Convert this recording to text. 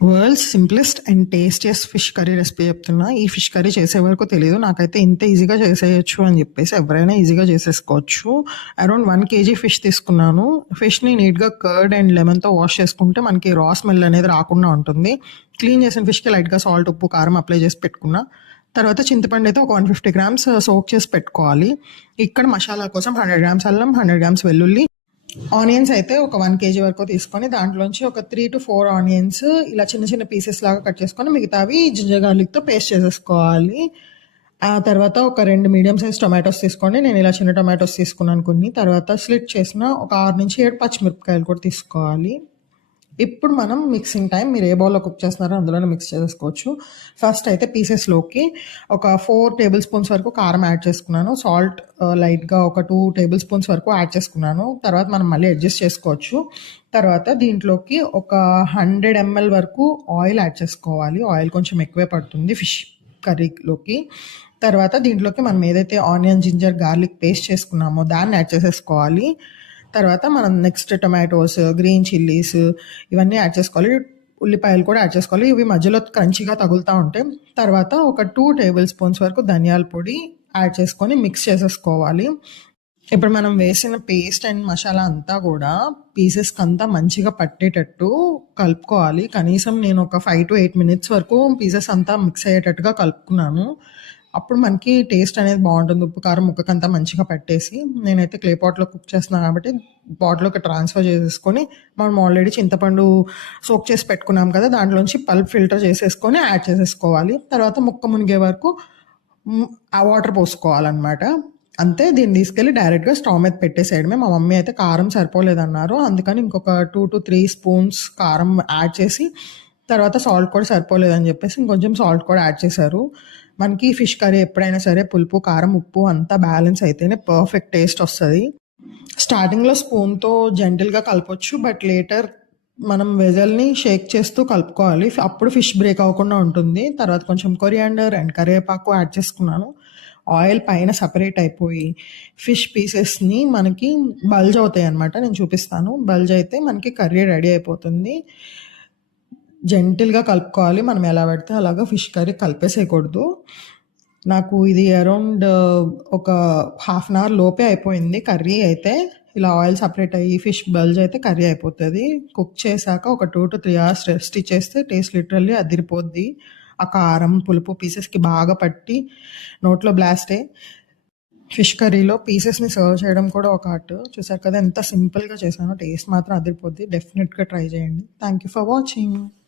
World's simplest and tastiest fish curry recipe చెప్తున్నా. ఈ fish curry చేసే వరకు తెలీదు. నాకైతే ఇంత ఈజీగా చేసేయొచ్చు అని చెప్పేసి ఎవరైనా ఈజీగా చేసేసుకోవచ్చు. అరౌండ్ 1 కేజీ ఫిష్ తీసుకున్నాను. ఫిష్‌ని నీట్‌గా కర్డ్ అండ్ లెమన్‌తో వాష్ చేసుకుంటే మనకి రా స్మెల్ అనేది రాకుండా ఉంటుంది. క్లీన్ చేసిన ఫిష్‌కి లైట్‌గా సాల్ట్, ఉప్పు, కారం అప్లై చేసి పెట్టుకున్నా. తర్వాత చింతపండు అయితే ఒక 150 గ్రామ్స్ సోక్ చేసి పెట్టుకోవాలి. ఇక్కడ మసాలా కోసం 100 గ్రామ్స్ అల్లం, 100 గ్రామ్స్ వెల్లుల్లి, ఆనియన్స్ అయితే ఒక 1 కేజీ వరకు తీసుకొని దాంట్లోంచి ఒక 3-4 ఆనియన్స్ ఇలా చిన్న చిన్న పీసెస్ లాగా కట్ చేసుకొని మిగతావి జింజర్ గార్లిక్‌తో పేస్ట్ చేసేసుకోవాలి. ఆ తర్వాత ఒక 2 మీడియం సైజ్ టొమాటోస్ తీసుకోండి. నేను ఇలా చిన్న టొమాటోస్ తీసుకున్నాను కొన్ని. తర్వాత స్లిట్ చేసిన ఒక 6-7 పచ్చిమిరపకాయలు కూడా తీసుకోవాలి. ఇప్పుడు మనం మిక్సింగ్ టైం. మీరు ఏ బౌల్‌లో కుక్ చేస్తున్నారో అందులోనే మిక్స్ చేసేసుకోవచ్చు. ఫస్ట్ అయితే పీసెస్‌లోకి ఒక 4 టేబుల్ స్పూన్స్ వరకు కారం యాడ్ చేసుకున్నాను. సాల్ట్ లైట్‌గా ఒక 2 టేబుల్ స్పూన్స్ వరకు యాడ్ చేసుకున్నాను. తర్వాత మనం మళ్ళీ అడ్జస్ట్ చేసుకోవచ్చు. తర్వాత దీంట్లోకి ఒక 100 ఎంఎల్ వరకు ఆయిల్ యాడ్ చేసుకోవాలి. ఆయిల్ కొంచెం ఎక్కువే పడుతుంది ఫిష్ కర్రీలోకి. తర్వాత దీంట్లోకి మనం ఏదైతే ఆనియన్, జింజర్, గార్లిక్ పేస్ట్ చేసుకున్నామో దాన్ని యాడ్ చేసేసుకోవాలి. తర్వాత మనం నెక్స్ట్ టొమాటోస్, గ్రీన్ చిల్లీస్ ఇవన్నీ యాడ్ చేసుకోవాలి. ఉల్లిపాయలు కూడా యాడ్ చేసుకోవాలి. ఇవి మధ్యలో క్రంచీగా తగులుతూ ఉంటాయి. తర్వాత ఒక 2 టేబుల్ స్పూన్స్ వరకు ధనియాల పొడి యాడ్ చేసుకొని మిక్స్ చేసేసుకోవాలి. ఇప్పుడు మనం వేసిన పేస్ట్ అండ్ మసాలా అంతా కూడా పీసెస్కి అంతా మంచిగా పట్టేటట్టు కలుపుకోవాలి. కనీసం నేను ఒక 5-8 మినిట్స్ వరకు పీసెస్ అంతా మిక్స్ అయ్యేటట్టుగా కలుపుకున్నాను. అప్పుడు మనకి టేస్ట్ అనేది బాగుంటుంది. ఉప్పు, కారం ముక్కకంతా మంచిగా పట్టేసి. నేనైతే క్లే పాట్‌లో కుక్ చేస్తున్నాను కాబట్టి పాట్‌లోకి ట్రాన్స్‌ఫర్ చేసేసుకొని మనం ఆల్రెడీ చింతపండు సోక్ చేసి పెట్టుకున్నాం కదా! దాంట్లోంచి పల్ప్ ఫిల్టర్ చేసేసుకొని యాడ్ చేసేసుకోవాలి. తర్వాత ముక్క మునిగే వరకు ఆ వాటర్ పోసుకోవాలన్నమాట. అంతే. దీన్ని తీసుకెళ్ళి డైరెక్ట్‌గా స్టవ్ మీద పెట్టేసేయడమే. మా మమ్మీ అయితే కారం సరిపోలేదన్నారు. అందుకని ఇంకొక 2-3 స్పూన్స్ కారం యాడ్ చేసి, తర్వాత సాల్ట్ కూడా సరిపోలేదని చెప్పేసి ఇంకొంచెం సాల్ట్ కూడా యాడ్ చేశారు. మనకి ఫిష్ కర్రీ ఎప్పుడైనా సరే పులుపు, కారం, ఉప్పు అంతా బ్యాలెన్స్ అయితేనే పర్ఫెక్ట్ టేస్ట్ వస్తది. స్టార్టింగ్‌లో స్పూన్‌తో జెంటిల్‌గా కలపొచ్చు. బట్ లేటర్ మనం వెజల్‌ని షేక్ చేస్తూ కలుపుకోవాలి. అప్పుడు ఫిష్ బ్రేక్ అవ్వకుండా ఉంటుంది. తర్వాత కొంచెం కొరియాండర్ అండ్ కరివేపాకు యాడ్ చేసుకున్నాను. ఆయిల్ పైన సెపరేట్ అయిపోయి ఫిష్ పీసెస్‌ని మనకి బల్జ్ అవుతాయన్నమాట. నేను చూపిస్తాను. బల్జ్ అయితే మనకి కర్రీ రెడీ అయిపోతుంది. జెంటిల్‌గా కలుపుకోవాలి. మనం ఎలా పడితే అలాగా ఫిష్ కర్రీ కలిపేసేయకూడదు. నాకు ఇది అరౌండ్ ఒక హాఫ్ అన్ అవర్ లోపే అయిపోయింది కర్రీ అయితే. ఇలా ఆయిల్ సెపరేట్ అయ్యి ఫిష్ బల్జ్ అయితే కర్రీ అయిపోతది. కుక్ చేశాక ఒక 2-3 అవర్స్ రెస్ట్ ఇచ్చేస్తే టేస్ట్ లిటరల్లీ అదిరిపోద్ది. ఆ కారం, పులుపు పీసెస్‌కి బాగా పట్టి నోట్లో బ్లాస్టే. ఫిష్ కర్రీలో పీసెస్‌ని సర్వ్ చేయడం కూడా ఒక ఆర్ట్. చూసారు కదా ఎంత సింపుల్‌గా చేశానో. టేస్ట్ మాత్రం అదిరిపోద్ది. డెఫినిట్‌గా ట్రై చేయండి. Thank you for watching.